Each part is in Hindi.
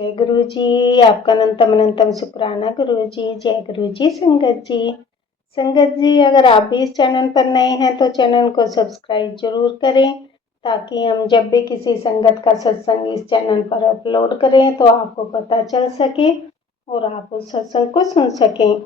जय गुरु जी। आपका अनंतम अनंतम शुक्राना गुरु जी। जय गुरु जी। संगत जी, अगर आप भी इस चैनल पर नए हैं तो चैनल को सब्सक्राइब जरूर करें, ताकि हम जब भी किसी संगत का सत्संग इस चैनल पर अपलोड करें तो आपको पता चल सके और आप उस सत्संग को सुन सकें।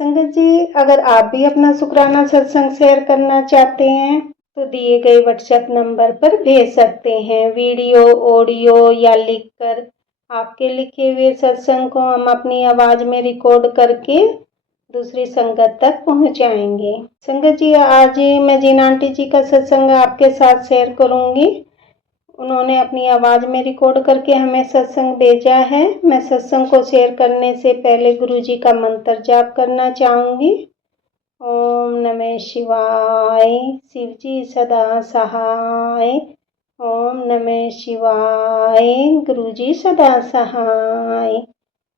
संगत जी, अगर आप भी अपना शुक्राना सत्संग शेयर करना चाहते हैं तो दिए गए व्हाट्सएप नंबर पर भेज सकते हैं। वीडियो, ऑडियो या लिखकर आपके लिखे हुए सत्संग को हम अपनी आवाज में रिकॉर्ड करके दूसरी संगत तक पहुंचाएंगे। संगत जी, आज मैं जीना आंटी जी का सत्संग आपके साथ शेयर करूंगी। उन्होंने अपनी आवाज में रिकॉर्ड करके हमें सत्संग भेजा है। मैं सत्संग को शेयर करने से पहले गुरु जी का मंत्र जाप करना चाहूंगी। ओम नमः शिवाय, शिव जी सदा सहाय। ओम नमः शिवाय, गुरु जी सदा सहाय।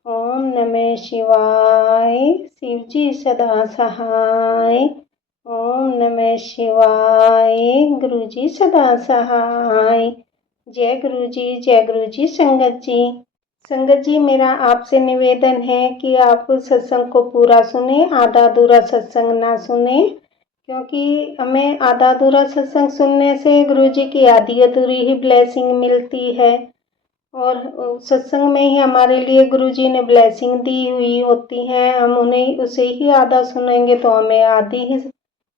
ओम नमः शिवाय, शिव जी सदा सहाय। ओम नमः शिवाय, गुरु जी सदा सहाय। जय गुरु जी। जय गुरु जी। संगत जी, मेरा आपसे निवेदन है कि आप सत्संग को पूरा सुने, आधा अधूरा सत्संग ना सुने, क्योंकि हमें आधा अधूरा सत्संग सुनने से गुरु जी की आधी अधूरी ही ब्लेसिंग मिलती है, और सत्संग में ही हमारे लिए गुरु जी ने ब्लेसिंग दी हुई होती है। हम उन्हें उसे ही आधा सुनेंगे तो हमें आधी ही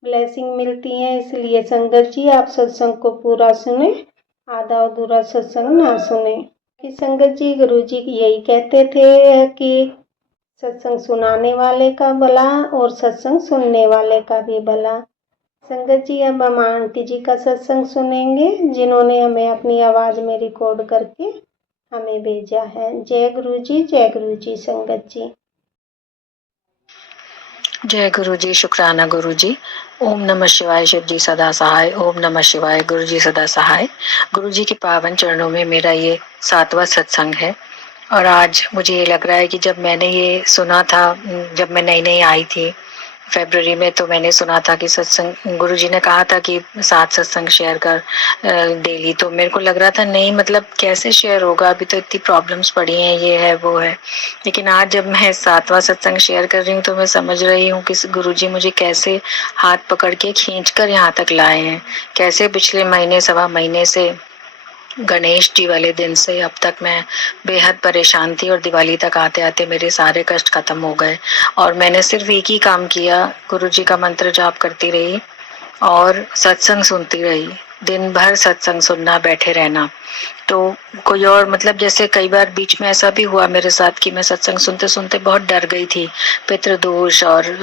ब्लेसिंग मिलती है। इसलिए संगत जी, आप सत्संग को पूरा सुने, आधा अधूरा सत्संग ना सुने। कि संगत जी, गुरु जी यही कहते थे कि सत्संग सुनाने वाले का भला और सत्संग सुनने वाले का भी भला। संगत जी, अब हम आंटी जी का सत्संग सुनेंगे, जिन्होंने हमें अपनी आवाज में रिकॉर्ड करके हमें भेजा है। जय गुरु जी। जय गुरु जी। संगत जी, जय गुरु जी। शुक्राना गुरु जी। ओम नमः शिवाय, शिव जी सदा सहाय। ओम नमः शिवाय, गुरु जी सदा सहाय। गुरु जी के पावन चरणों में मेरा ये 7वां सत्संग है, और आज मुझे ये लग रहा है कि जब मैंने ये सुना था, जब मैं नई नई आई थी फरवरी में, तो मैंने सुना था कि सत्संग गुरुजी ने कहा था कि 7 सत्संग शेयर कर डेली। तो मेरे को लग रहा था नहीं, मतलब कैसे शेयर होगा, अभी तो इतनी प्रॉब्लम्स पड़ी हैं, ये है वो है। लेकिन आज जब मैं 7वां सत्संग शेयर कर रही हूँ तो मैं समझ रही हूँ कि गुरुजी मुझे कैसे हाथ पकड़ के खींच कर यहाँ तक लाए हैं, कैसे पिछले महीने सवा महीने से गणेश जी वाले दिन से अब तक मैं बेहद परेशान थी, और दिवाली तक आते आते मेरे सारे कष्ट खत्म हो गए। और मैंने सिर्फ एक ही काम किया, गुरु जी का मंत्र जाप करती रही और सत्संग सुनती रही। दिन भर सत्संग सुनना, बैठे रहना। तो कोई और, मतलब जैसे कई बार बीच में ऐसा भी हुआ मेरे साथ कि मैं सत्संग सुनते सुनते बहुत डर गई थी। पितृदोष और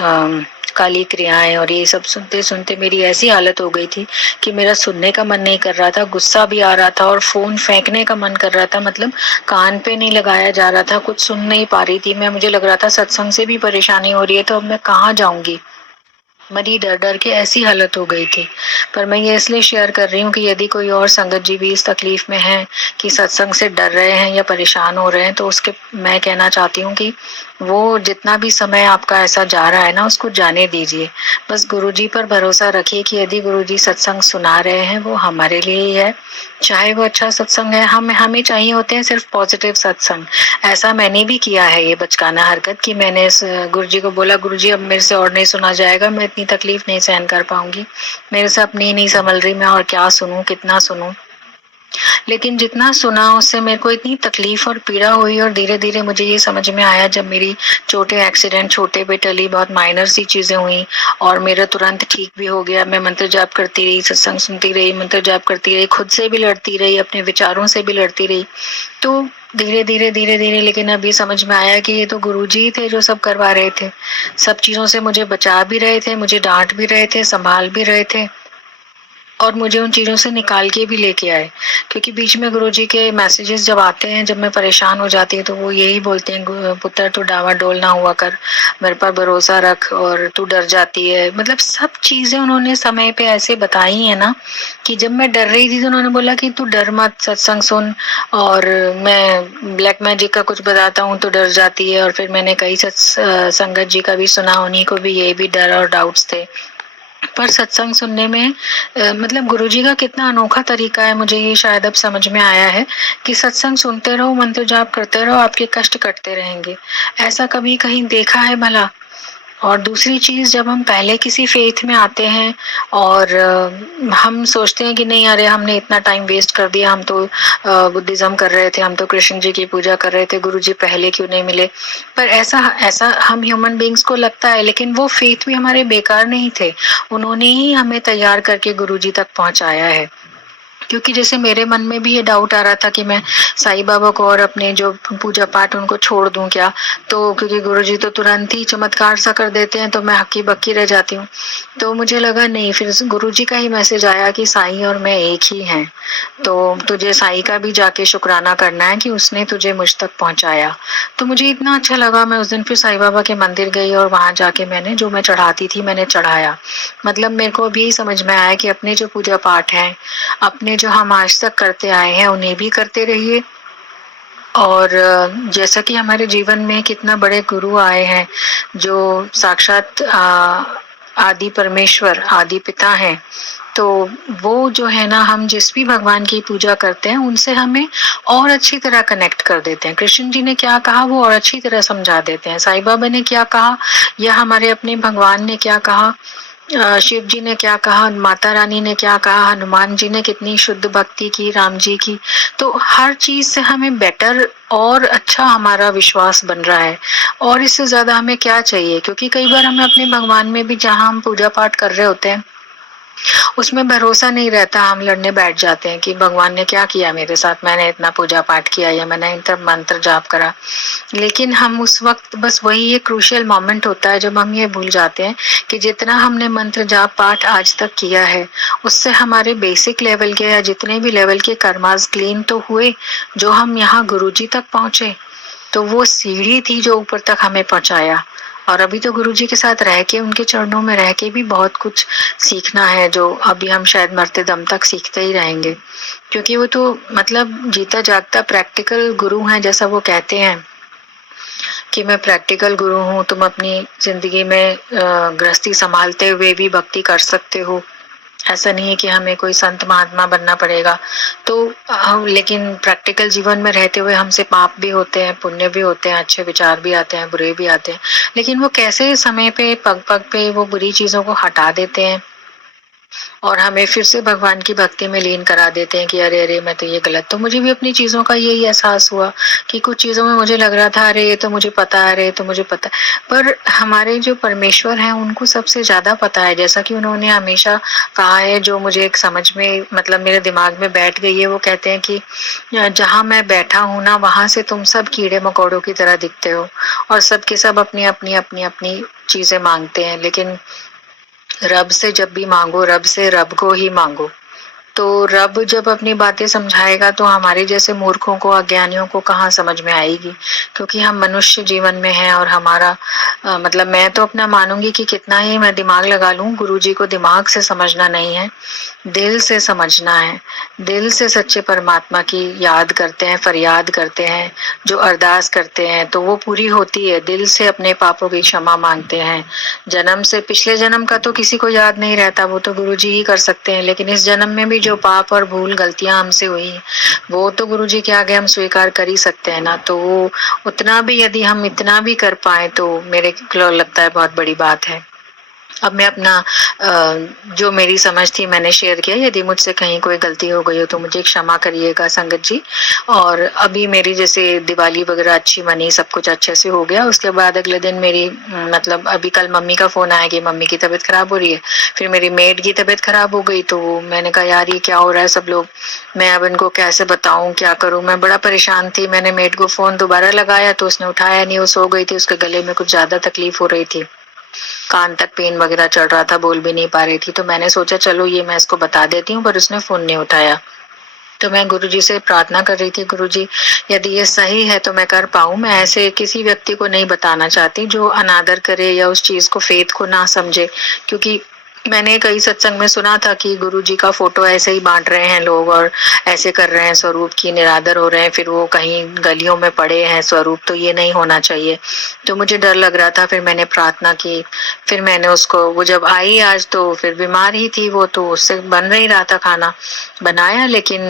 काली क्रियाएं और ये सब सुनते सुनते मेरी ऐसी हालत हो गई थी कि मेरा सुनने का मन नहीं कर रहा था, गुस्सा भी आ रहा था और फोन फेंकने का मन कर रहा था। मतलब कान पे नहीं लगाया जा रहा था, कुछ सुन नहीं पा रही थी मैं। मुझे लग रहा था सत्संग से भी परेशानी हो रही है, तो अब मैं कहाँ जाऊंगी, मरी डर डर के ऐसी हालत हो गई थी। पर मैं ये इसलिए शेयर कर रही हूँ कि यदि कोई और संगत जी भी इस तकलीफ में है कि सत्संग से डर रहे हैं या परेशान हो रहे हैं, तो उसके मैं कहना चाहती हूँ कि वो जितना भी समय आपका ऐसा जा रहा है ना, उसको जाने दीजिए। बस गुरुजी पर भरोसा रखिए कि यदि गुरुजी सत्संग सुना रहे हैं वो हमारे लिए ही है, चाहे वो अच्छा सत्संग है। हमें चाहिए होते हैं सिर्फ पॉजिटिव सत्संग। ऐसा मैंने भी किया है, ये बचकाना हरकत, कि मैंने गुरुजी को बोला, गुरुजी अब मेरे से और नहीं सुना जाएगा, मैं इतनी तकलीफ नहीं सहन कर पाऊंगी, मेरे से अपनी नहीं संभल रही, मैं और क्या सुनूं, कितना सुनूं। लेकिन जितना सुना उससे मेरे को इतनी तकलीफ और पीड़ा हुई, और धीरे धीरे मुझे ये समझ में आया, जब मेरी छोटे एक्सीडेंट छोटे पे टली, बहुत माइनर सी चीजें हुई और मेरा तुरंत ठीक भी हो गया। मैं मंत्र जाप करती रही, सत्संग सुनती रही, मंत्र जाप करती रही, खुद से भी लड़ती रही, अपने विचारों से भी लड़ती रही। तो धीरे धीरे लेकिन अब ये समझ में आया कि ये तो गुरुजी थे जो सब करवा रहे थे, सब चीजों से मुझे बचा भी रहे थे, मुझे डांट भी रहे थे, संभाल भी रहे थे, और मुझे उन चीजों से निकाल के भी लेके आए। क्योंकि बीच में गुरुजी के मैसेजेस जब आते हैं, जब मैं परेशान हो जाती हूँ, तो वो यही बोलते हैं, पुत्र तू डावाडोल ना हुआ कर, मेरे पर भरोसा रख, और तू डर जाती है। मतलब सब चीजें उन्होंने समय पे ऐसे बताई है ना, कि जब मैं डर रही थी तो उन्होंने बोला कि तू डर मत, सत्संग सुन। और मैं ब्लैक मैजिक का कुछ बताता हूँ तो डर जाती है, और फिर मैंने कई संगत जी का भी सुना, उन्हीं को भी ये भी डर और डाउट्स थे। पर सत्संग सुनने में मतलब गुरुजी का कितना अनोखा तरीका है, मुझे ये शायद अब समझ में आया है कि सत्संग सुनते रहो, मंत्र जाप करते रहो, आपके कष्ट कटते रहेंगे। ऐसा कभी कहीं देखा है भला? और दूसरी चीज, जब हम पहले किसी फेथ में आते हैं और हम सोचते हैं कि नहीं अरे हमने इतना टाइम वेस्ट कर दिया, हम तो बुद्धिज्म कर रहे थे, हम तो कृष्ण जी की पूजा कर रहे थे, गुरुजी पहले क्यों नहीं मिले। पर ऐसा ऐसा हम ह्यूमन बींग्स को लगता है, लेकिन वो फेथ भी हमारे बेकार नहीं थे, उन्होंने ही हमें तैयार करके गुरुजी तक पहुंचाया है। क्योंकि जैसे मेरे मन में भी ये डाउट आ रहा था कि मैं साईं बाबा को और अपने जो पूजा पाठ उनको छोड़ दूं क्या, तो क्योंकि गुरुजी तो तुरंत ही चमत्कार सा कर देते हैं, तो मैं हक्की बक्की रह जाती हूँ। तो मुझे लगा नहीं, फिर गुरुजी का ही मैसेज आया कि साईं और मैं एक ही हैं, तो तुझे साईं का भी जाके शुक्राना करना है कि उसने तुझे मुझ तक पहुंचाया। तो मुझे इतना अच्छा लगा, मैं उस दिन फिर साईं बाबा के मंदिर गई और वहां जाके मैंने जो मैं चढ़ाती थी मैंने चढ़ाया। मतलब मेरे को अभी समझ में आया कि अपने जो पूजा पाठ हैं, अपने जो हम आज तक करते आए हैं, उन्हें भी करते रहिए। और जैसा कि हमारे जीवन में कितना बड़े गुरु आए हैं जो साक्षात आदि परमेश्वर आदि पिता हैं, तो वो जो है ना, हम जिस भी भगवान की पूजा करते हैं उनसे हमें और अच्छी तरह कनेक्ट कर देते हैं। कृष्ण जी ने क्या कहा वो और अच्छी तरह समझा देते हैं, साईं बाबा ने क्या कहा या हमारे अपने भगवान ने क्या कहा, शिव जी ने क्या कहा, माता रानी ने क्या कहा, हनुमान जी ने कितनी शुद्ध भक्ति की, राम जी की। तो हर चीज से हमें बेटर और अच्छा हमारा विश्वास बन रहा है, और इससे ज्यादा हमें क्या चाहिए। क्योंकि कई बार हमें अपने भगवान में भी, जहाँ हम पूजा पाठ कर रहे होते हैं, उसमें भरोसा नहीं रहता, हम लड़ने बैठ जाते हैं कि भगवान ने क्या किया मेरे साथ, मैंने इतना पूजा पाठ किया या मैंने इतना मंत्र जाप करा। लेकिन हम उस वक्त बस वही एक क्रूशियल मोमेंट होता है जब हम ये भूल जाते हैं कि जितना हमने मंत्र जाप पाठ आज तक किया है, उससे हमारे बेसिक लेवल के या जितने भी लेवल के कर्मास क्लीन तो हुए, जो हम यहाँ गुरुजी तक पहुंचे। तो वो सीढ़ी थी जो ऊपर तक हमें पहुंचाया। और अभी तो गुरुजी के साथ रह के, उनके चरणों में रह के भी बहुत कुछ सीखना है, जो अभी हम शायद मरते दम तक सीखते ही रहेंगे। क्योंकि वो तो मतलब जीता जागता प्रैक्टिकल गुरु हैं, जैसा वो कहते हैं कि मैं प्रैक्टिकल गुरु हूँ, तुम अपनी जिंदगी में गृहस्थी संभालते हुए भी भक्ति कर सकते हो। ऐसा नहीं है कि हमें कोई संत महात्मा बनना पड़ेगा। तो हम लेकिन प्रैक्टिकल जीवन में रहते हुए हमसे पाप भी होते हैं, पुण्य भी होते हैं, अच्छे विचार भी आते हैं, बुरे भी आते हैं। लेकिन वो कैसे समय पे पग पग पे वो बुरी चीजों को हटा देते हैं और हमें फिर से भगवान की भक्ति में लीन करा देते हैं कि अरे अरे मैं तो ये गलत। तो मुझे भी अपनी चीजों का यही एहसास हुआ कि कुछ चीजों में मुझे लग रहा था अरे ये तो मुझे पता है, अरे ये तो मुझे पता है। पर हमारे जो परमेश्वर हैं उनको सबसे ज्यादा पता है, जैसा कि उन्होंने हमेशा कहा है, जो मुझे एक समझ में मतलब मेरे दिमाग में बैठ गई है। वो कहते हैं कि जहाँ मैं बैठा हूँ ना, वहां से तुम सब कीड़े मकोड़ों की तरह दिखते हो और सबके सब अपनी अपनी अपनी अपनी चीजें मांगते हैं, लेकिन रब से जब भी मांगो, रब से रब को ही मांगो। तो रब जब अपनी बातें समझाएगा तो हमारे जैसे मूर्खों को, अज्ञानियों को कहाँ समझ में आएगी। क्योंकि हम मनुष्य जीवन में हैं और हमारा मतलब मैं तो अपना मानूंगी कि कितना ही मैं दिमाग लगा लूं, गुरुजी को दिमाग से समझना नहीं है, दिल से समझना है। दिल से सच्चे परमात्मा की याद करते हैं, फरियाद करते हैं, जो अरदास करते हैं तो वो पूरी होती है। दिल से अपने पापों की क्षमा मांगते हैं। जन्म से, पिछले जन्म का तो किसी को याद नहीं रहता, वो तो गुरुजी ही कर सकते हैं। लेकिन इस जन्म में भी जो पाप और भूल गलतियां हमसे हुई, वो तो गुरुजी के आगे हम स्वीकार कर ही सकते हैं ना। तो वो उतना भी, यदि हम इतना भी कर पाए तो मेरे को लगता है बहुत बड़ी बात है। अब मैं अपना जो मेरी समझ थी मैंने शेयर किया। यदि मुझसे कहीं कोई गलती हो गई हो तो मुझे क्षमा करिएगा संगत जी। और अभी मेरी जैसे दिवाली वगैरह अच्छी मनी, सब कुछ अच्छे से हो गया। उसके बाद अगले दिन मेरी मतलब अभी कल मम्मी का फोन आया कि मम्मी की तबीयत खराब हो रही है। फिर मेरी मेड की तबीयत खराब हो गई, तो मैंने कहा यार ये क्या हो रहा है सब लोग, मैं अब इनको कैसे बताऊं, क्या करूं। मैं बड़ा परेशान थी। मैंने मेड को फोन दोबारा लगाया तो उसने उठाया नहीं, वो सो गई थी। उसके गले में कुछ ज्यादा तकलीफ हो रही थी, कान तक पेन वगैरह चढ़ रहा था, बोल भी नहीं पा रही थी। तो मैंने सोचा चलो ये मैं इसको बता देती हूँ, पर उसने फोन नहीं उठाया। तो मैं गुरुजी से प्रार्थना कर रही थी, गुरुजी यदि ये सही है तो मैं कर पाऊं। मैं ऐसे किसी व्यक्ति को नहीं बताना चाहती जो अनादर करे या उस चीज को, फेथ को ना समझे। क्योंकि मैंने कई सत्संग में सुना था कि गुरुजी का फोटो ऐसे ही बांट रहे हैं लोग और ऐसे कर रहे हैं, स्वरूप की निरादर हो रहे हैं, फिर वो कहीं गलियों में पड़े हैं स्वरूप, तो ये नहीं होना चाहिए। तो मुझे डर लग रहा था, फिर मैंने प्रार्थना की। फिर मैंने उसको, वो जब आई आज तो फिर बीमार ही थी वो, तो उससे बन नहीं रहा था खाना, बनाया लेकिन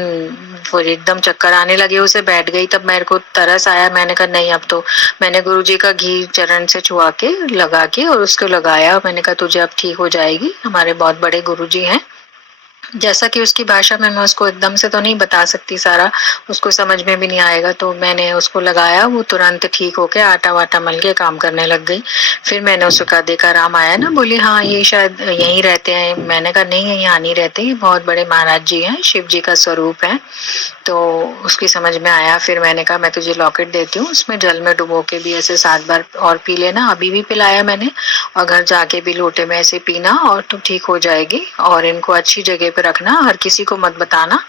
फिर एकदम चक्कर आने लगे, उसे बैठ गई। तब मेरे को तरस आया, मैंने कहा नहीं, अब तो मैंने गुरुजी का घी चरण से छुआ के लगा के और उसको लगाया। मैंने कहा तुझे अब ठीक हो जाएगी, हमारे बहुत बड़े गुरुजी हैं। जैसा कि उसकी भाषा में मैं उसको एकदम से तो नहीं बता सकती सारा, उसको समझ में भी नहीं आएगा, तो मैंने उसको लगाया, वो तुरंत ठीक होके आटा वाटा मल के काम करने लग गई। फिर मैंने उसको कहा देखा राम आया ना, बोली हाँ ये शायद यहीं रहते हैं। मैंने कहा नहीं, यहाँ नहीं रहते, ये बहुत बड़े महाराज जी हैं, शिव जी का स्वरूप है। तो उसकी समझ में आया। फिर मैंने कहा मैं तुझे लॉकेट देती हूँ, उसमें जल में डुबो के भी ऐसे 7 बार और पी लेना, अभी भी पिलाया मैंने, और घर जाके भी लोटे में ऐसे पीना और तू ठीक हो जाएगी। और इनको अच्छी जगह पे रखना, हर किसी को मत बताना,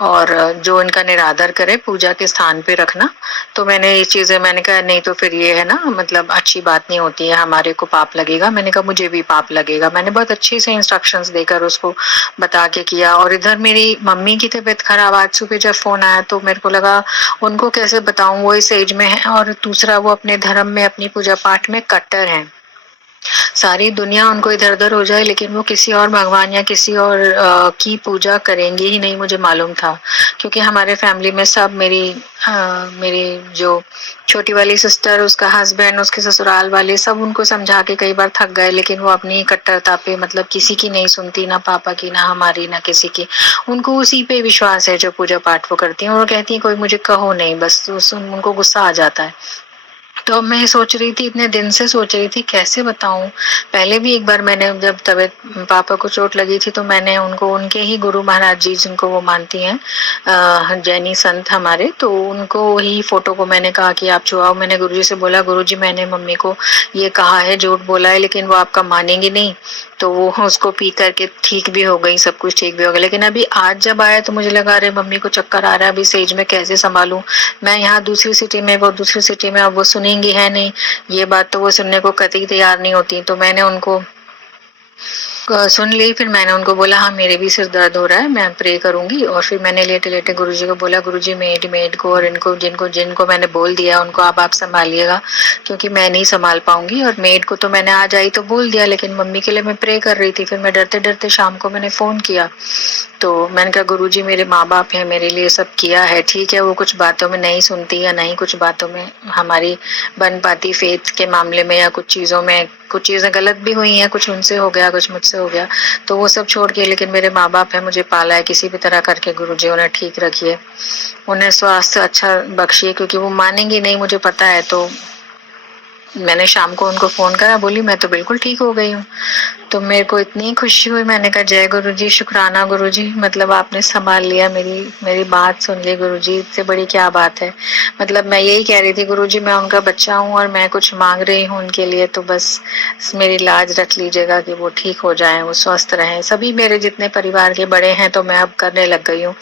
और जो इनका निरादर करे पूजा के स्थान पे रखना। तो मैंने ये चीजें, मैंने कहा नहीं तो फिर ये है ना, मतलब अच्छी बात नहीं होती है, हमारे को पाप लगेगा। मैंने कहा मुझे भी पाप लगेगा। मैंने बहुत अच्छे से इंस्ट्रक्शंस देकर उसको बता के किया। और इधर मेरी मम्मी की तबीयत खराब, आज सुबह जब फोन आया तो मेरे को लगा उनको कैसे बताऊं, वो इस एज में है, और दूसरा वो अपने धर्म में अपनी पूजा पाठ में कट्टर हैं। सारी दुनिया उनको इधर उधर हो जाए लेकिन वो किसी और भगवान या किसी और की पूजा करेंगे ही नहीं, मुझे मालूम था। क्योंकि हमारे फैमिली में सब मेरी जो छोटी वाली सिस्टर, उसका हस्बैंड, उसके ससुराल वाले सब उनको समझा के कई बार थक गए, लेकिन वो अपनी कट्टरता पे मतलब किसी की नहीं सुनती, ना पापा की, ना हमारी, ना किसी की। उनको उसी पे विश्वास है जो पूजा पाठ वो करती हैं। वो कहती हैं कोई मुझे कहो नहीं, बस उनको गुस्सा आ जाता है। तो मैं सोच रही थी, इतने दिन से सोच रही थी कैसे बताऊं। पहले भी एक बार मैंने, जब तबीयत पापा को चोट लगी थी, तो मैंने उनको, उनके ही गुरु महाराज जी जिनको वो मानती हैं, जैनी संत हमारे, तो उनको ही फोटो को मैंने कहा कि आप छुआओ। मैंने गुरुजी से बोला गुरुजी मैंने मम्मी को ये कहा है, झूठ बोला है, लेकिन वो आपका मानेंगे नहीं। तो वो उसको पी करके ठीक भी हो गई, सब कुछ ठीक भी हो गया। लेकिन अभी आज जब आया तो मुझे लगा अरे मम्मी को चक्कर आ रहा है, अभी सेज में कैसे संभालूं। मैं यहाँ दूसरी सिटी में, वो दूसरी सिटी में, अब वो सुनेंगी है नहीं ये बात, तो वो सुनने को कतई तैयार नहीं होती। तो मैंने उनको सुन ली। फिर मैंने उनको बोला हाँ मेरे भी सिर दर्द हो रहा है, मैं प्रे करूंगी। और फिर मैंने लेटे लेटे गुरुजी को बोला गुरुजी मेड को और इनको, जिनको जिनको मैंने बोल दिया उनको आप संभालिएगा, क्योंकि मैं नहीं संभाल पाऊंगी। और मेड को तो मैंने आज आई तो बोल दिया, लेकिन मम्मी के लिए मैं प्रे कर रही थी। फिर मैं डरते डरते शाम को मैंने फोन किया, तो मैंने कहा गुरुजी मेरे माँ बाप हैं, मेरे लिए सब किया है, ठीक है वो कुछ बातों में नहीं सुनती या नहीं कुछ बातों में हमारी बन पाती फेथ के मामले में, या कुछ चीजों में कुछ चीजें गलत भी हुई हैं, कुछ उनसे हो गया, कुछ मुझसे हो गया, तो वो सब छोड़ के, लेकिन मेरे माँ बाप है, मुझे पाला है, किसी भी तरह करके गुरुजी उन्हें ठीक रखिए, उन्हें स्वास्थ्य अच्छा बख्शिए, क्योंकि वो मानेंगी नहीं मुझे पता है। तो मैंने शाम को उनको फोन करा, बोली मैं तो बिल्कुल ठीक हो गई हूँ। तो मेरे को इतनी खुशी हुई, मैंने कहा जय गुरुजी, शुक्राना गुरुजी, मतलब आपने संभाल लिया, मेरी बात सुन ली गुरुजी, इससे बड़ी क्या बात है। मतलब मैं यही कह रही थी गुरुजी मैं उनका बच्चा हूँ और मैं कुछ मांग रही हूँ उनके लिए, तो बस मेरी लाज रख लीजिएगा कि वो ठीक हो जाएं, वो स्वस्थ रहें। सभी मेरे जितने परिवार के बड़े हैं तो मैं अब करने लग गई हूँ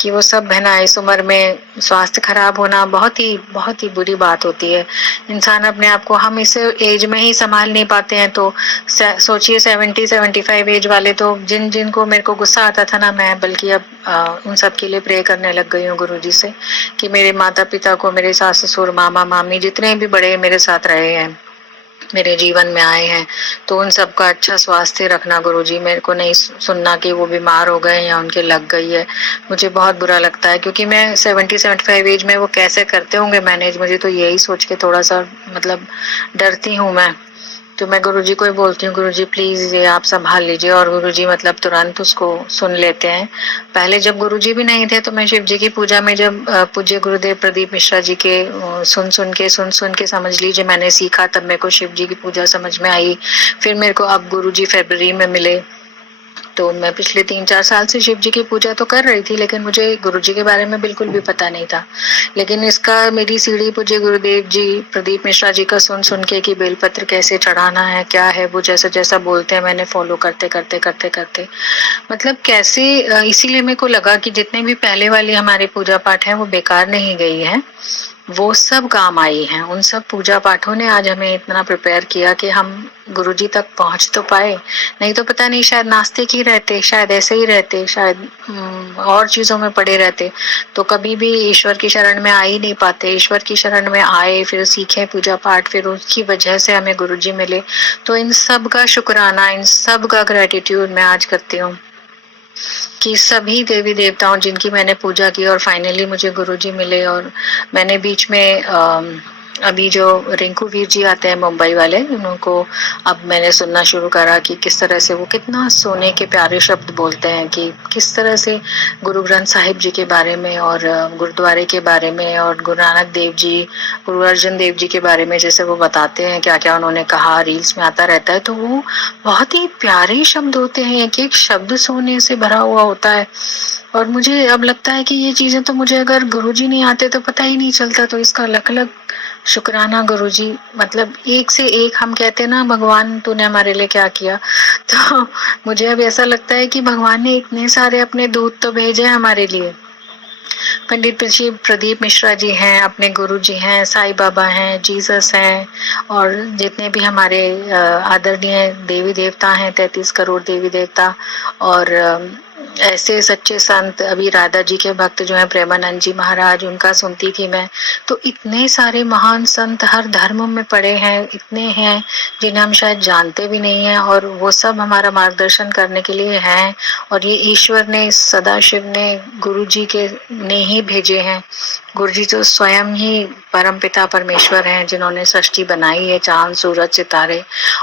कि वो सब है ना, इस उम्र में स्वास्थ्य खराब होना बहुत ही बुरी बात होती है। इंसान अपने आप को, हम इस एज में ही संभाल नहीं पाते हैं, तो सोचिए 70-75 एज वाले, तो जिनको मेरे को गुस्सा आता था ना, मैं बल्कि अब उन सब के लिए प्रे करने लग गई हूँ गुरुजी से कि मेरे माता पिता को, मेरे सास ससुर मामा मामी जितने भी बड़े मेरे साथ रहे हैं, मेरे जीवन में आए हैं, तो उन सबका अच्छा स्वास्थ्य रखना गुरुजी। मेरे को नहीं सुनना कि वो बीमार हो गए या उनके लग गई है, मुझे बहुत बुरा लगता है, क्योंकि मैं 70-75 एज में वो कैसे करते होंगे मैनेज, मुझे तो यही सोच के थोड़ा सा मतलब डरती हूँ मैं। तो मैं गुरुजी को ही बोलती हूँ गुरुजी प्लीज ये आप संभाल लीजिए, और गुरुजी मतलब तुरंत उसको सुन लेते हैं। पहले जब गुरुजी भी नहीं थे तो मैं शिव जी की पूजा में, जब पूज्य गुरुदेव प्रदीप मिश्रा जी के सुन के समझ लीजिए मैंने सीखा, तब मेरे को शिव जी की पूजा समझ में आई। फिर मेरे को अब गुरुजी फरवरी में मिले, तो मैं पिछले 3-4 साल से शिव जी की पूजा तो कर रही थी, लेकिन मुझे गुरुजी के बारे में बिल्कुल भी पता नहीं था। लेकिन इसका मेरी सीढ़ी पूज्य गुरुदेव जी प्रदीप मिश्रा जी का सुन के कि बेलपत्र कैसे चढ़ाना है, क्या है, वो जैसा जैसा बोलते हैं मैंने फॉलो करते मतलब कैसे, इसीलिए मेरे को लगा कि जितने भी पहले वाली हमारी पूजा पाठ है वो बेकार नहीं गई है। वो सब काम आई हैं। उन सब पूजा पाठों ने आज हमें इतना प्रिपेयर किया कि हम गुरुजी तक पहुंच तो पाए, नहीं तो पता नहीं शायद नास्तिक ही रहते, शायद ऐसे ही रहते, शायद और चीजों में पड़े रहते, तो कभी भी ईश्वर की शरण में आ ही नहीं पाते। ईश्वर की शरण में आए, फिर सीखे पूजा पाठ, फिर उसकी वजह से हमें गुरुजी मिले। तो इन सब का शुक्राना, इन सब का ग्रेटिट्यूड मैं आज करती हूँ कि सभी देवी देवताओं जिनकी मैंने पूजा की और फाइनली मुझे गुरुजी मिले। और मैंने बीच में अभी जो रिंकू वीर जी आते हैं मुंबई वाले, उनको अब मैंने सुनना शुरू करा कि किस तरह से वो कितना सोने के प्यारे शब्द बोलते हैं, कि किस तरह से गुरु ग्रंथ साहिब जी के बारे में और गुरुद्वारे के बारे में और गुरु नानक देव जी, गुरु अर्जन देव जी के बारे में जैसे वो बताते हैं क्या क्या उन्होंने कहा, रील्स में आता रहता है। तो वो बहुत ही प्यारे शब्द होते हैं, एक एक शब्द सोने से भरा हुआ होता है। और मुझे अब लगता है कि ये चीजें तो मुझे अगर गुरुजी नहीं आते तो पता ही नहीं चलता। तो इसका अलग अलग शुक्राना गुरुजी, मतलब एक से एक हम कहते हैं ना भगवान तूने हमारे लिए क्या किया। तो मुझे अब ऐसा लगता है कि भगवान ने इतने सारे अपने दूत तो भेजे हमारे लिए। पंडित प्रदीप मिश्रा जी हैं, अपने गुरु जी हैं, साईं बाबा हैं, जीसस हैं, और जितने भी हमारे आदरणीय देवी देवता हैं, 33 करोड़ देवी देवता, और ऐसे सच्चे संत, अभी राधा जी के भक्त जो हैं प्रेमानंद जी महाराज, उनका सुनती थी मैं। तो इतने सारे महान संत हर धर्म में पड़े हैं, इतने हैं जिन्हें हम शायद जानते भी नहीं हैं, और वो सब हमारा मार्गदर्शन करने के लिए हैं। और ये ईश्वर ने, सदाशिव ने, गुरु जी के ने ही भेजे हैं। गुरु जी तो स्वयं ही परमपिता परमेश्वर हैं, जिन्होंने सृष्टि बनाई है, चांद सूरज सितारे,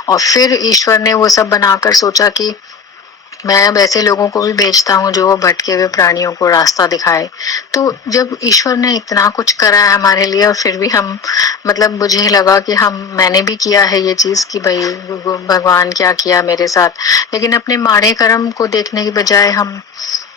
और फिर ईश्वर ने वो सब बनाकर सोचा कि मैं अब ऐसे लोगों को भी भेजता हूँ जो वो भटके हुए प्राणियों को रास्ता दिखाए। तो जब ईश्वर ने इतना कुछ करा है हमारे लिए, और फिर भी हम, मतलब मुझे लगा कि मैंने भी किया है ये चीज कि भाई भगवान क्या किया मेरे साथ, लेकिन अपने माड़े कर्म को देखने की बजाय हम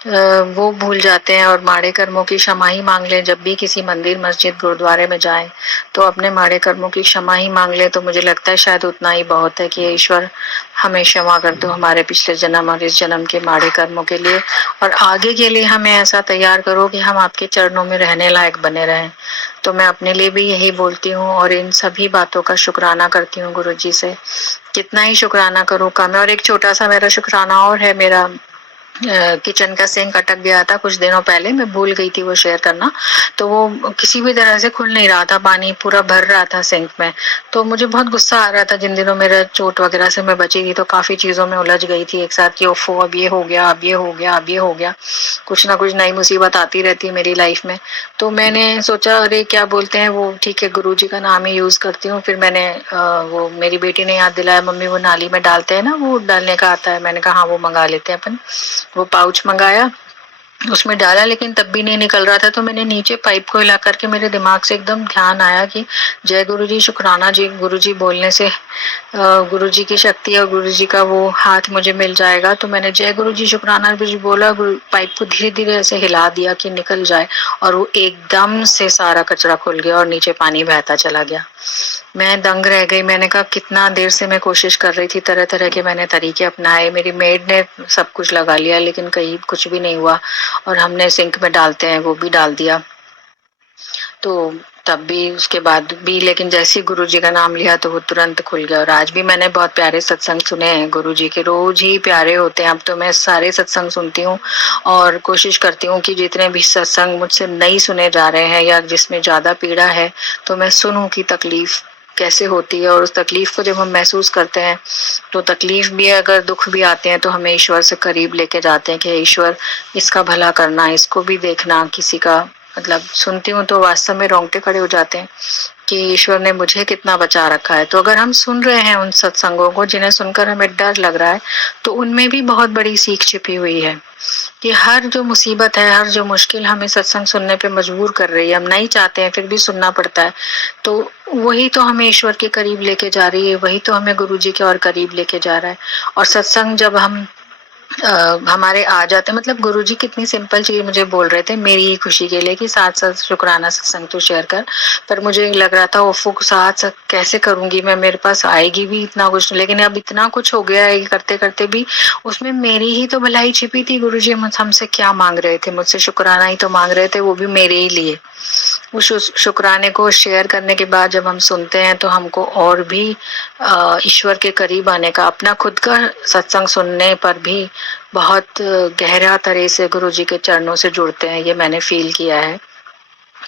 वो भूल जाते हैं और माड़े कर्मों की क्षमा ही मांग लें। जब भी किसी मंदिर मस्जिद गुरुद्वारे में जाएं तो अपने माड़े कर्मों की क्षमा ही मांग लें। तो मुझे लगता है शायद उतना ही बहुत है कि ईश्वर हमें क्षमा कर दो हमारे पिछले जन्म और इस जन्म के माड़े कर्मों के लिए, और आगे के लिए हमें ऐसा तैयार करो कि हम आपके चरणों में रहने लायक बने रहें। तो मैं अपने लिए भी यही बोलती हूँ और इन सभी बातों का शुक्राना करती हूँ गुरु जी से। कितना ही शुक्राना करूँ कम है। और एक छोटा सा मेरा शुक्राना और है, मेरा किचन का सिंक अटक गया था कुछ दिनों पहले, मैं भूल गई थी वो शेयर करना। तो वो किसी भी तरह से खुल नहीं रहा था, पानी पूरा भर रहा था सिंक में। तो मुझे बहुत गुस्सा आ रहा था, जिन दिनों मेरा चोट वगैरह से मैं बची थी तो काफी चीजों में उलझ गई थी एक साथ कि ओफो अब ये हो गया, अब ये हो गया, अब ये हो गया, कुछ ना कुछ नई मुसीबत आती रहती है मेरी लाइफ में। तो मैंने सोचा अरे क्या बोलते हैं वो, ठीक है गुरु जी का नाम ही यूज करती हूँ। फिर मैंने वो मेरी बेटी ने याद दिलाया, मम्मी वो नाली में डालते हैं ना, वो डालने का आता है। मैंने कहा हाँ वो मंगा लेते हैं अपन। वो पाउच मंगाया, उसमें डाला, लेकिन तब भी नहीं निकल रहा था। तो मैंने नीचे पाइप को हिला करके, मेरे दिमाग से एकदम ध्यान आया कि जय गुरु जी, शुक्राना जी, गुरु जी बोलने से गुरु जी की शक्ति और गुरु जी का वो हाथ मुझे मिल जाएगा। तो मैंने जय गुरु जी शुक्राना गुरु जी बोला, पाइप को धीरे धीरे ऐसे हिला दिया कि निकल जाए, और वो एकदम से सारा कचरा खुल गया और नीचे पानी बहता चला गया। मैं दंग रह गई। मैंने कहा कितना देर से मैं कोशिश कर रही थी, तरह तरह के मैंने तरीके अपनाए, मेरी मेड ने सब कुछ लगा लिया, लेकिन कहीं कुछ भी नहीं हुआ। और हमने सिंक में डालते हैं वो भी डाल दिया, तो तब भी उसके बाद भी, लेकिन जैसे ही गुरु जी का नाम लिया तो वो तुरंत खुल गया। और आज भी मैंने बहुत प्यारे सत्संग सुने हैं गुरु जी के, रोज ही प्यारे होते हैं। अब तो मैं सारे सत्संग सुनती हूँ और कोशिश करती हूँ कि जितने भी सत्संग मुझसे नहीं सुने जा रहे हैं या जिसमें ज्यादा पीड़ा है तो मैं सुनूं कि तकलीफ कैसे होती है। और उस तकलीफ को जब हम महसूस करते हैं तो तकलीफ भी, अगर दुख भी आते हैं तो हमें ईश्वर से करीब लेके जाते हैं कि ईश्वर इसका भला करना, इसको भी देखना। किसी का मतलब सुनती हूँ तो वास्तव में रोंगटे खड़े हो जाते हैं कि ईश्वर ने मुझे कितना बचा रखा है। तो अगर हम सुन रहे हैं उन सत्संगों को जिन्हें सुनकर हमें डर लग रहा है, तो उनमें भी बहुत बड़ी सीख छिपी हुई है कि हर जो मुसीबत है, हर जो मुश्किल हमें सत्संग सुनने पे मजबूर कर रही है, हम नहीं चाहते हैं फिर भी सुनना पड़ता है, तो वही तो हमें ईश्वर के करीब लेके जा रही है, वही तो हमें गुरु जी के और करीब लेके जा रहा है। और सत्संग जब हम हमारे आ जाते, मतलब गुरुजी कितनी सिंपल चीज मुझे बोल रहे थे मेरी ही खुशी के लिए कि साथ साथ शुक्राना सत्संग तो शेयर कर, पर मुझे लग रहा था ओफो साथ कैसे करूंगी मैं, मेरे पास आएगी भी इतना कुछ। लेकिन अब इतना कुछ हो गया है करते करते भी उसमें मेरी ही तो भलाई छिपी थी। गुरुजी हमसे क्या मांग रहे थे, मुझसे शुक्राना ही तो मांग रहे थे, वो भी मेरे ही लिए। उस शुक्राने को शेयर करने के बाद जब हम सुनते हैं तो हमको और भी ईश्वर के करीब आने का, अपना खुद का सत्संग सुनने पर भी बहुत गहरा तरह से गुरु जी के चरणों से जुड़ते हैं, ये मैंने फील किया है।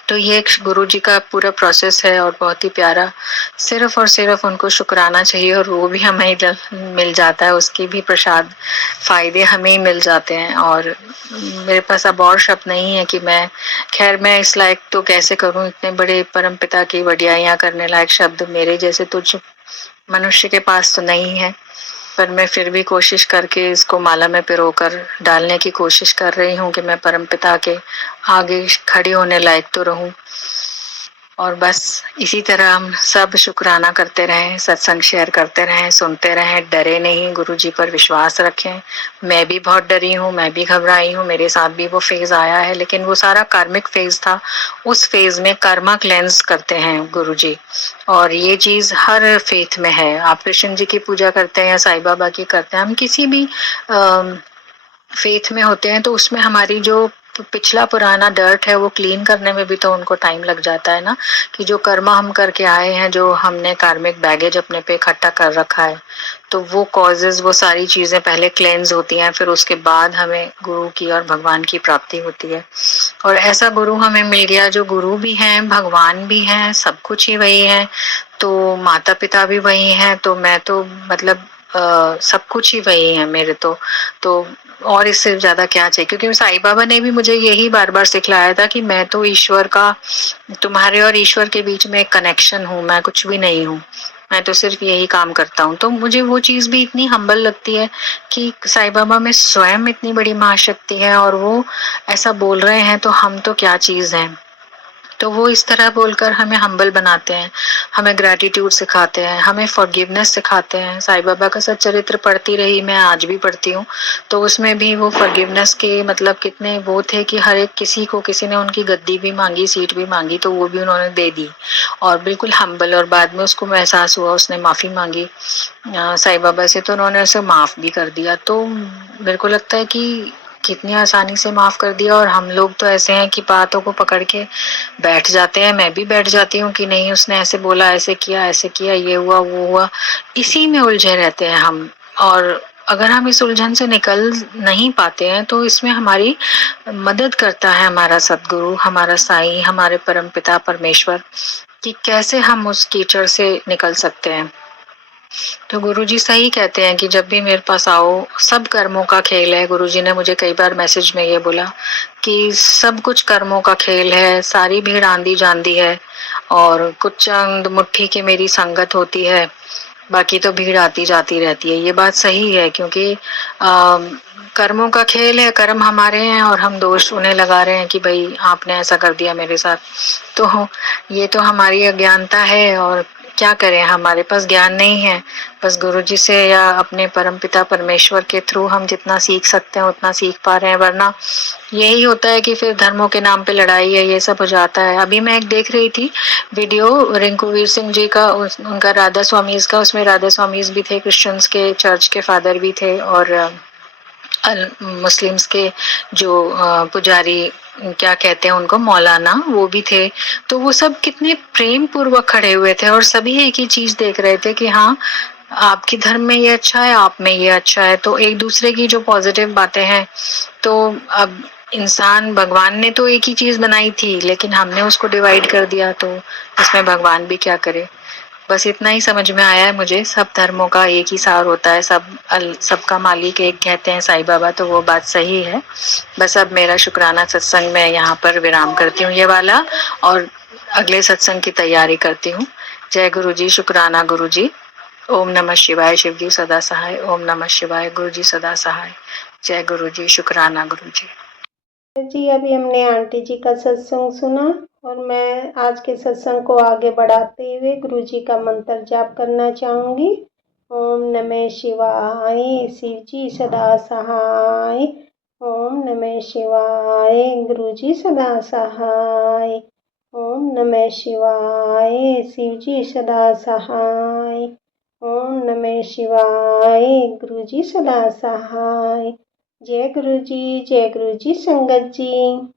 तो ये एक गुरु जी का पूरा प्रोसेस है और बहुत ही प्यारा। सिर्फ और सिर्फ उनको शुक्राना चाहिए और वो भी हमें ही मिल जाता है, उसकी भी प्रसाद फायदे हमें ही मिल जाते हैं। और मेरे पास अब और शब्द नहीं है कि मैं इस लायक तो कैसे करूं, इतने बड़े परमपिता की वडियाइयां करने लायक शब्द मेरे जैसे तुझ मनुष्य के पास तो नहीं है। पर मैं फिर भी कोशिश करके इसको माला में पिरोकर डालने की कोशिश कर रही हूँ कि मैं परमपिता के आगे खड़ी होने लायक तो रहूं। और बस इसी तरह हम सब शुक्राना करते रहें, सत्संग शेयर करते रहें, सुनते रहें, डरे नहीं, गुरु जी पर विश्वास रखें। मैं भी बहुत डरी हूँ, मैं भी घबराई हूँ, मेरे साथ भी वो फेज आया है, लेकिन वो सारा कार्मिक फेज था। उस फेज में कर्मा क्लेंस करते हैं गुरु जी, और ये चीज हर फेथ में है। आप कृष्ण जी की पूजा करते हैं या साईं बाबा की करते हैं, हम किसी भी फेथ में होते हैं तो उसमें हमारी जो पिछला पुराना डर्ट है वो क्लीन करने में भी तो उनको टाइम लग जाता है ना, कि जो कर्मा हम करके आए हैं, जो हमने कार्मिक बैगेज अपने पे इकट्ठा कर रखा है, तो वो कॉजेज, वो सारी चीजें पहले क्लेंस होती हैं, फिर उसके बाद हमें गुरु की और भगवान की प्राप्ति होती है। और ऐसा गुरु हमें मिल गया जो गुरु भी हैं, भगवान भी हैं, सब कुछ ही वही है। तो माता पिता भी वही हैं, तो मैं तो मतलब सब कुछ ही वही है मेरे तो और इससे ज्यादा क्या चाहिए। क्योंकि साईं बाबा ने भी मुझे यही बार बार सिखलाया था कि मैं तो ईश्वर का, तुम्हारे और ईश्वर के बीच में एक कनेक्शन हूँ, मैं कुछ भी नहीं हूँ, मैं तो सिर्फ यही काम करता हूँ। तो मुझे वो चीज भी इतनी हम्बल लगती है कि साईं बाबा में स्वयं इतनी बड़ी महाशक्ति है और वो ऐसा बोल रहे हैं, तो हम तो क्या चीज हैं। तो वो इस तरह बोलकर हमें हम्बल बनाते हैं, हमें ग्रैटिट्यूड सिखाते हैं, हमें फॉरगिवनेस सिखाते हैं। साईं बाबा का सच्चरित्र पढ़ती रही, मैं आज भी पढ़ती हूँ, तो उसमें भी वो फॉरगिवनेस के मतलब कितने वो थे कि हर एक किसी ने उनकी गद्दी भी मांगी, सीट भी मांगी, तो वो भी उन्होंने दे दी, और बिल्कुल हम्बल। और बाद में उसको एहसास हुआ, उसने माफी मांगी साईं बाबा से, तो उन्होंने उसे माफ भी कर दिया। तो मेरे को लगता है कि कितनी आसानी से माफ कर दिया। और हम लोग तो ऐसे हैं कि बातों को पकड़ के बैठ जाते हैं, मैं भी बैठ जाती हूँ कि नहीं उसने ऐसे बोला, ऐसे किया, ये हुआ वो हुआ, इसी में उलझे रहते हैं हम। और अगर हम इस उलझन से निकल नहीं पाते हैं तो इसमें हमारी मदद करता है हमारा सदगुरु, हमारा साईं, हमारे परमपिता परमेश्वर, कि कैसे हम उस कीचड़ से निकल सकते हैं। तो गुरुजी सही कहते हैं कि जब भी मेरे पास आओ, सब कर्मों का खेल है। गुरुजी ने मुझे कई बार मैसेज में ये बोला कि सब कुछ कर्मों का खेल है, सारी भीड़ आंधी जांदी है, और कुछ चंद मुट्ठी की मेरी संगत होती है, बाकी तो भीड़ आती जाती रहती है। ये बात सही है, क्योंकि कर्मों का खेल है, कर्म हमारे हैं और हम दोष उन्हें लगा रहे हैं कि भाई आपने ऐसा कर दिया मेरे साथ। तो ये तो हमारी अज्ञानता है, और क्या करें, हमारे पास ज्ञान नहीं है। बस गुरुजी से या अपने परमपिता परमेश्वर के थ्रू हम जितना सीख सकते हैं उतना सीख पा रहे हैं, वरना यही होता है कि फिर धर्मों के नाम पे लड़ाई है, ये सब हो जाता है। अभी मैं एक देख रही थी वीडियो रिंकूवीर सिंह जी का, उनका राधा स्वामीज का, उसमें राधा स्वामीज भी थे, क्रिश्चियंस के चर्च के फादर भी थे, और मुस्लिम्स के जो पुजारी क्या कहते हैं उनको, मौलाना, वो भी थे। तो वो सब कितने प्रेम पूर्वक खड़े हुए थे और सभी एक ही चीज देख रहे थे कि हाँ आपके धर्म में ये अच्छा है, आप में ये अच्छा है। तो एक दूसरे की जो पॉजिटिव बातें हैं, तो अब इंसान, भगवान ने तो एक ही चीज बनाई थी लेकिन हमने उसको डिवाइड कर दिया, तो इसमें भगवान भी क्या करे। बस इतना ही समझ में आया है मुझे, सब धर्मों का एक ही सार होता है, सबका मालिक एक कहते हैं साईं बाबा, तो वो बात सही है। बस अब मेरा शुक्राना सत्संग मैं यहाँ पर विराम करती हूँ ये वाला, और अगले सत्संग की तैयारी करती हूँ। जय गुरु जी, शुक्राना गुरु जी। ओम नमः शिवाय, शिव जी सदा सहाय। ओम नमः शिवाय, गुरु जी सदा सहाय। जय गुरु जी, शुक्राना गुरु जी। जी अभी हमने आंटी जी का सत्संग सुना, और मैं आज के सत्संग को आगे बढ़ाते हुए गुरु जी का मंत्र जाप करना चाहूँगी। ओम नमः शिवाय, शिव जी सदा सहाय। ओम नमः शिवाय, गुरु जी सदा सहाय। ओम नमः शिवाय, शिव जी सदा सहाय। ओम नमः शिवाय, गुरु जी सदा सहाय। जय गुरु जी, जय गुरु जी संगत जी।